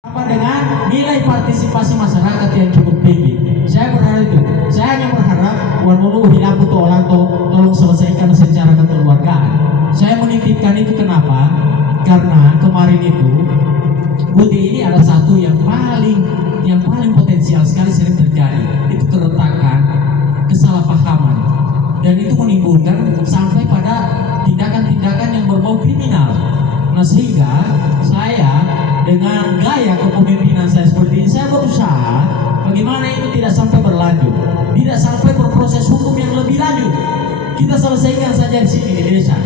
Apa dengan nilai partisipasi masyarakat yang cukup tinggi. Saya berharap itu. Saya hanya berharap wanulu hilang putu orang tolong selesaikan secara kekeluargaan. Saya menitipkan itu kenapa? Karena kemarin itu Budi ini ada satu yang paling potensial sekali sering terjadi. Itu keretakan, kesalahpahaman, dan itu menimbulkan sampai pada tindakan-tindakan yang berbau kriminal. Nah, sehingga saya dengan gaya kepemimpinan saya seperti ini, saya berusaha bagaimana itu tidak sampai berlanjut, tidak sampai berproses hukum yang lebih lanjut. Kita selesaikan saja di sini di desa,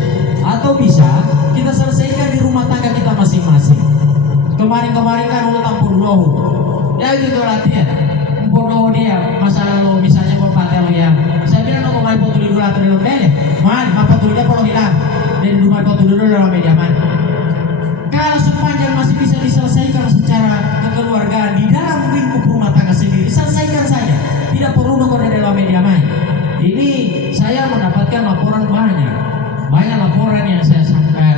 atau bisa kita selesaikan di rumah tangga kita masing-masing. Kemarin-kemarin kan untuk tampur rohu, ya itu latihan bodoh dia masalah lo misalnya mau pakai lo ya. Saya bilang lo mau foto dulu atau dulu deh, man apa tuh dia kalau hilang dan rumah foto dulu dalam media man. Kalau sepanjang masih bisa diselesaikan secara kekeluargaan di dalam lingkup rumah tangga sendiri, selesaikan saja. Tidak perlu nongol di dalam media main. Ini saya mendapatkan laporan banyak laporan yang saya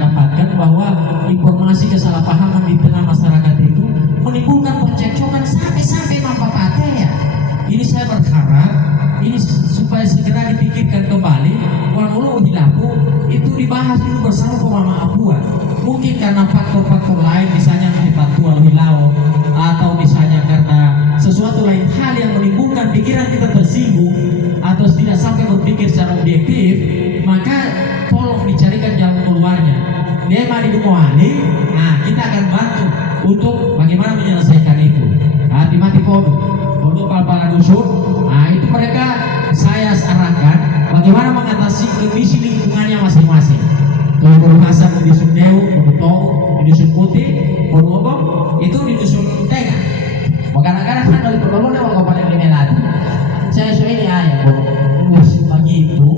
dapatkan bahwa informasi kesalahpahaman di tengah masyarakat itu menimbulkan percekcokan sampai mampapate ya. Ini saya berharap ini supaya segera dipikirkan kembali. Wanulu hilaku itu dibahas dulu bersama pemama abuan. Mungkin karena faktor-faktor lain, misalnya faktor hilau, atau misalnya karena sesuatu lain hal yang menimbulkan pikiran kita tersinggung atau tidak sampai berpikir secara objektif, maka tolong dicarikan jalan keluarnya. Dia mari dumohani, nah kita akan bantu untuk bagaimana menyelesaikan itu. Hati-hati untuk kepala dusun, nah itu mereka saya arahkan bagaimana mengatasi kondisi lingkungannya masing-masing. Kalau Hasan di dusun Dew, Tong di dusun Putih, Ponobong itu di dusun Tengah. Kadang-kadang kan dari pertolongan kalau paling ini lagi. Saya ini ayah bos begitu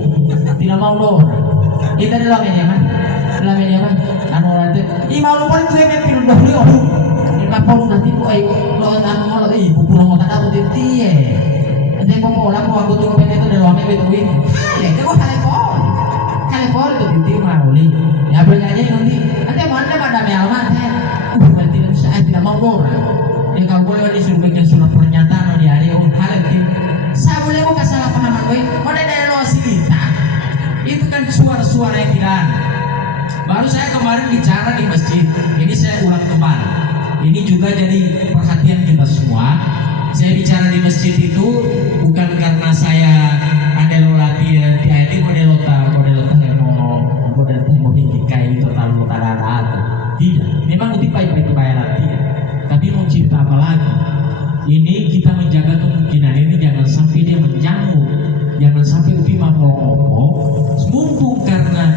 tidak mau loh. Kita dalam ini man, anu nanti. Mau lupa itu yang pilih dulu. Ini perlu nanti tu lo anu malah ibu pulang mau tak tahu dia. Nanti kau lah kau aku tunggu itu dalam ini betul. Ya itu kau Kali itu diterima oleh ya bernyanyi nanti mau pada melman berarti saya tidak mau orang dia kalau boleh disuruh bikin surat pernyataan di hari hal itu saya boleh mau kesalahpahaman gue mau dari lo silita itu kan suara-suara yang tidak baru saya kemarin bicara di masjid ini saya ulang kembali ini juga jadi perhatian kita semua. Saya bicara di masjid itu bukan karena saya ada latihan di ID model mau hinggikai total mutadarat tidak, memang itu baik-baik bayar latihan tapi mau cerita apa lagi ini kita menjaga kemungkinan ini jangan sampai dia menjangkau jangan sampai upi mau mumpung karena